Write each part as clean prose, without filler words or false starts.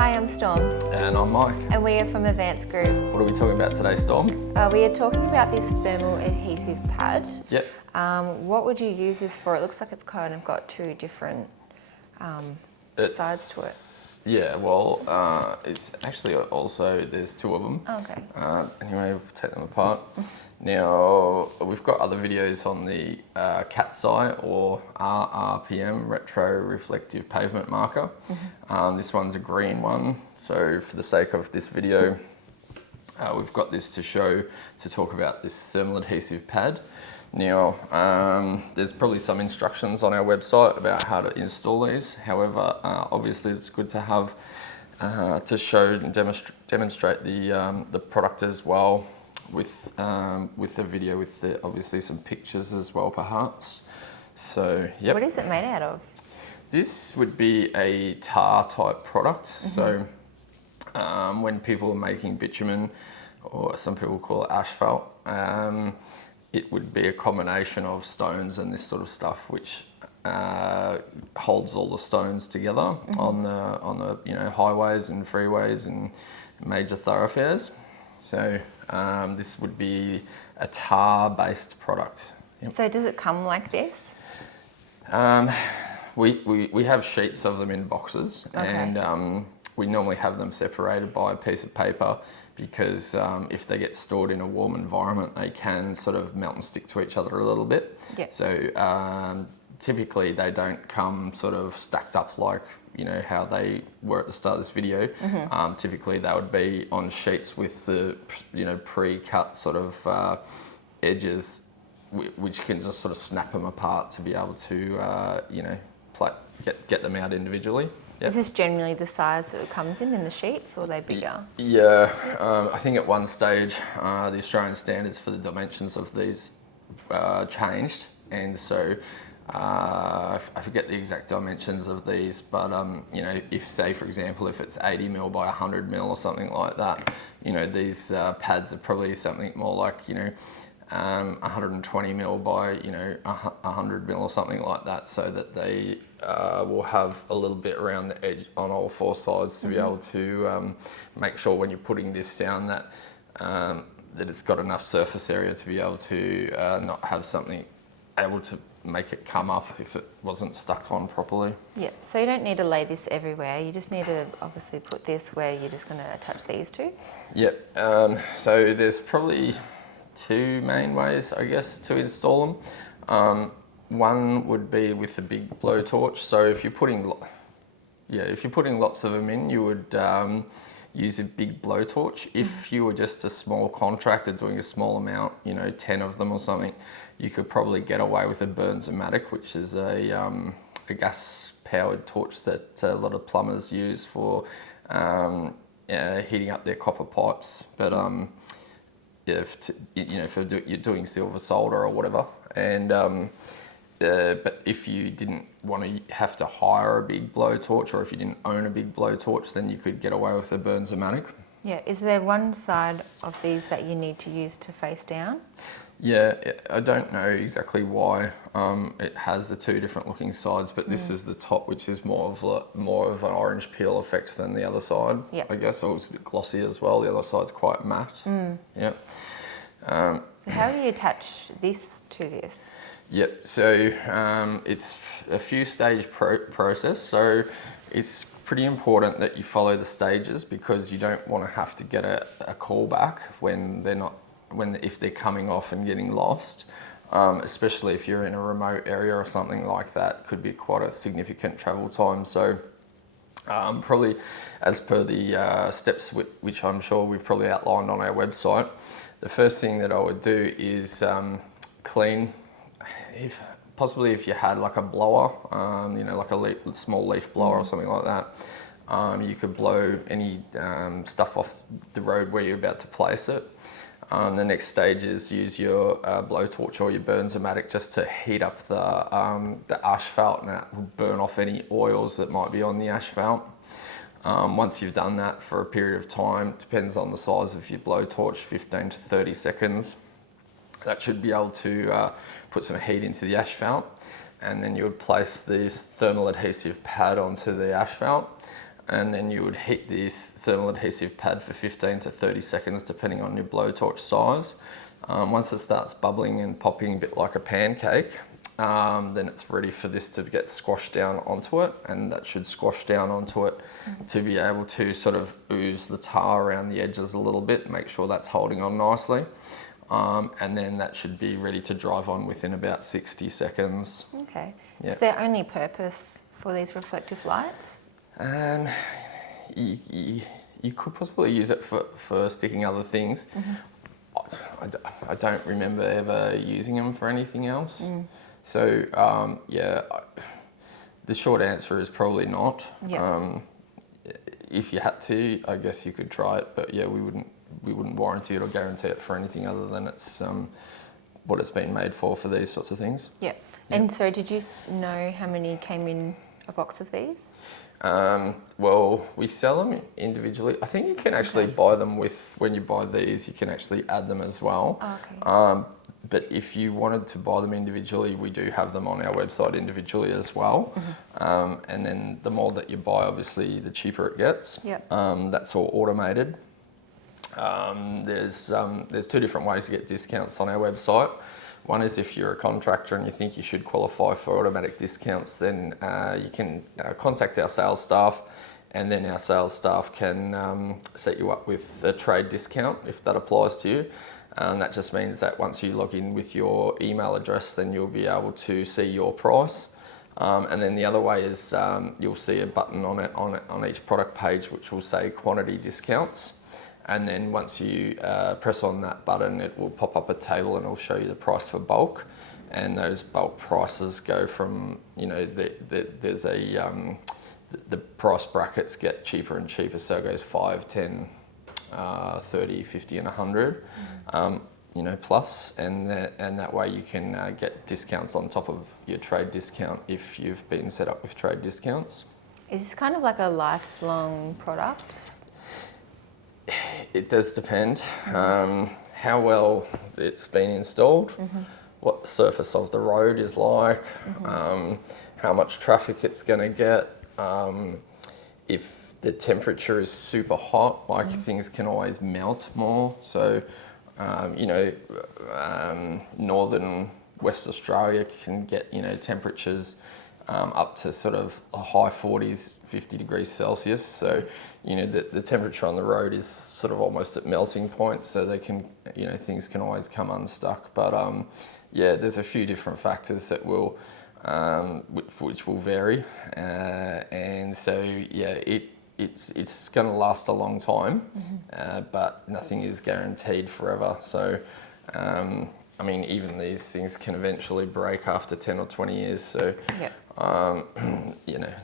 Hi, I'm Storm. And I'm Mike. And we are from Advanced Group. What are we talking about today, Storm? We are talking about this thermal adhesive pad. Yep. What would you use this for? It looks like it's kind of got two different sides to it. Yeah, well, it's actually also, there's two of them. Okay. Anyway, we'll take them apart. Now, we've got other videos on the cat's eye or RRPM, retro reflective pavement marker. This one's a green one. So for the sake of this video, we've got this to talk about this thermal adhesive pad. Now, there's probably some instructions on our website about how to install these. However, obviously it's good to have to show and demonstrate the product as well with the video, with obviously some pictures as well, perhaps. So, yep. What is it made out of? This would be a tar type product. So, when people are making bitumen, or some people call it asphalt, it would be a combination of stones and this sort of stuff, which holds all the stones together on the highways and freeways and major thoroughfares. So this would be a tar-based product. Yep. So does it come like this? We have sheets of them in boxes, and we normally have them separated by a piece of paper, because if they get stored in a warm environment, they can sort of melt and stick to each other a little bit. Yep. So typically they don't come sort of stacked up like, you know, how they were at the start of this video. Typically they would be on sheets with the, you know, pre-cut sort of edges, which can just sort of snap them apart to be able to, you know, get them out individually. Yep. Is this generally the size that it comes in the sheets, or are they bigger? Yeah, I think at one stage the Australian standards for the dimensions of these changed, and so I forget the exact dimensions of these, but you know, if say for example, if it's 80 mil by 100 mil or something like that, you know, these pads are probably something more like, you know, 120 mil by, you know, 100 mil or something like that, so that they will have a little bit around the edge on all four sides to be able to make sure when you're putting this down that that it's got enough surface area to be able to not have something able to make it come up if it wasn't stuck on properly. Yeah, so you don't need to lay this everywhere, you just need to obviously put this where you're just going to attach these two. Yep, so there's probably two main ways, I guess, to install them. One would be with the big blowtorch. So if you're putting lots of them in, you would use a big blowtorch. If you were just a small contractor doing a small amount, you know, 10 of them or something, you could probably get away with a Burns-O-Matic, which is a gas-powered torch that a lot of plumbers use for heating up their copper pipes. But if you're doing silver solder or whatever, and but if you didn't want to have to hire a big blowtorch, or if you didn't own a big blowtorch, then you could get away with a Burns-O-Matic. Yeah, is there one side of these that you need to use to face down? Yeah, I don't know exactly why it has the two different looking sides, but this is the top, which is more of an orange peel effect than the other side. Yep. I guess, or it's a bit glossy as well. The other side's quite matte. Yeah. How do you attach this to this? Yep, so it's a few stage process, so it's pretty important that you follow the stages, because you don't want to have to get a call back if they're coming off and getting lost, especially if you're in a remote area or something like that. Could be quite a significant travel time. So probably as per the steps which I'm sure we've probably outlined on our website, the first thing that I would do is clean. If you had like a blower, you know, like a small leaf blower or something like that, you could blow any stuff off the road where you're about to place it. The next stage is use your blowtorch or your Burns-O-Matic just to heat up the asphalt, and that will burn off any oils that might be on the asphalt. Once you've done that for a period of time, depends on the size of your blowtorch, 15 to 30 seconds, that should be able to put some heat into the asphalt, and then you would place this thermal adhesive pad onto the asphalt, and then you would heat this thermal adhesive pad for 15 to 30 seconds depending on your blowtorch size. Once it starts bubbling and popping a bit like a pancake, then it's ready for this to get squashed down onto it, and that should squash down onto it to be able to sort of ooze the tar around the edges a little bit, make sure that's holding on nicely. And then that should be ready to drive on within about 60 seconds. Okay. Yeah. Is there only purpose for these reflective lights? You could possibly use it for sticking other things. I don't remember ever using them for anything else. So yeah, the short answer is probably not. Yep. If you had to, I guess you could try it, but yeah, we wouldn't warranty it or guarantee it for anything other than it's what it's been made for these sorts of things. Yep. And so did you know how many came in a box of these? Well, we sell them individually. I think you can actually buy them when you buy these, you can actually add them as well. Oh, okay. But if you wanted to buy them individually, we do have them on our website individually as well. And then the more that you buy, obviously, the cheaper it gets. Yep. That's all automated. There's two different ways to get discounts on our website. One is if you're a contractor and you think you should qualify for automatic discounts, then you can contact our sales staff, and then our sales staff can set you up with a trade discount if that applies to you. And that just means that once you log in with your email address, then you'll be able to see your price. And then the other way is you'll see a button on each product page which will say quantity discounts. And then once you press on that button, it will pop up a table and it'll show you the price for bulk. And those bulk prices go from, there's the price brackets get cheaper and cheaper. So it goes 5, 10, 30, 50 and 100, plus. And that way you can get discounts on top of your trade discount if you've been set up with trade discounts. Is this kind of like a lifelong product? It does depend how well it's been installed, what the surface of the road is like, how much traffic it's going to get. If the temperature is super hot, things can always melt more. So, northern West Australia can get, temperatures up to sort of high 40s, 50 degrees Celsius. So, the temperature on the road is sort of almost at melting point. So they can, things can always come unstuck. But there's a few different factors that will, which will vary. And so, it's going to last a long time, but nothing is guaranteed forever. So, even these things can eventually break after 10 or 20 years. So,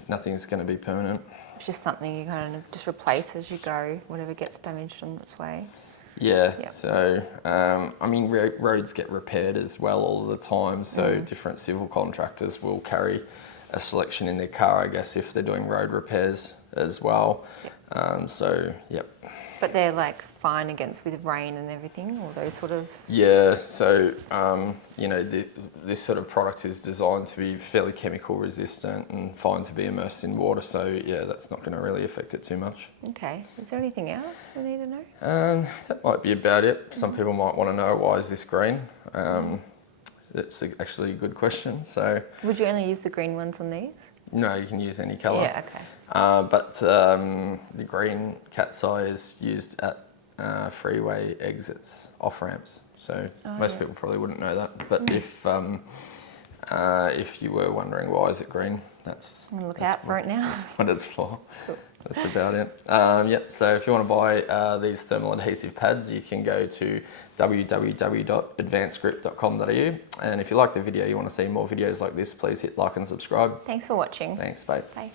nothing's going to be permanent. It's just something you kind of just replace as you go, whatever gets damaged on its way. Yeah, so, roads get repaired as well all the time. So different civil contractors will carry a selection in their car, I guess, if they're doing road repairs as well. But they're like fine with rain and everything, or those sort of... Yeah, so, this sort of product is designed to be fairly chemical resistant and fine to be immersed in water. So, that's not going to really affect it too much. Okay. Is there anything else we need to know? That might be about it. Some people might want to know, why is this green? That's actually a good question. So, would you only use the green ones on these? No, you can use any colour. Yeah, okay. But the green cat's eye is used at freeway exits, off ramps. So most people probably wouldn't know that. But if you were wondering why is it green, that's... I'm going to look out for it now. That's what it's for. Cool. That's about it. So if you want to buy these thermal adhesive pads, you can go to www.advancedgrip.com.au. And if you like the video, you want to see more videos like this, please hit like and subscribe. Thanks for watching. Thanks, bye. Bye.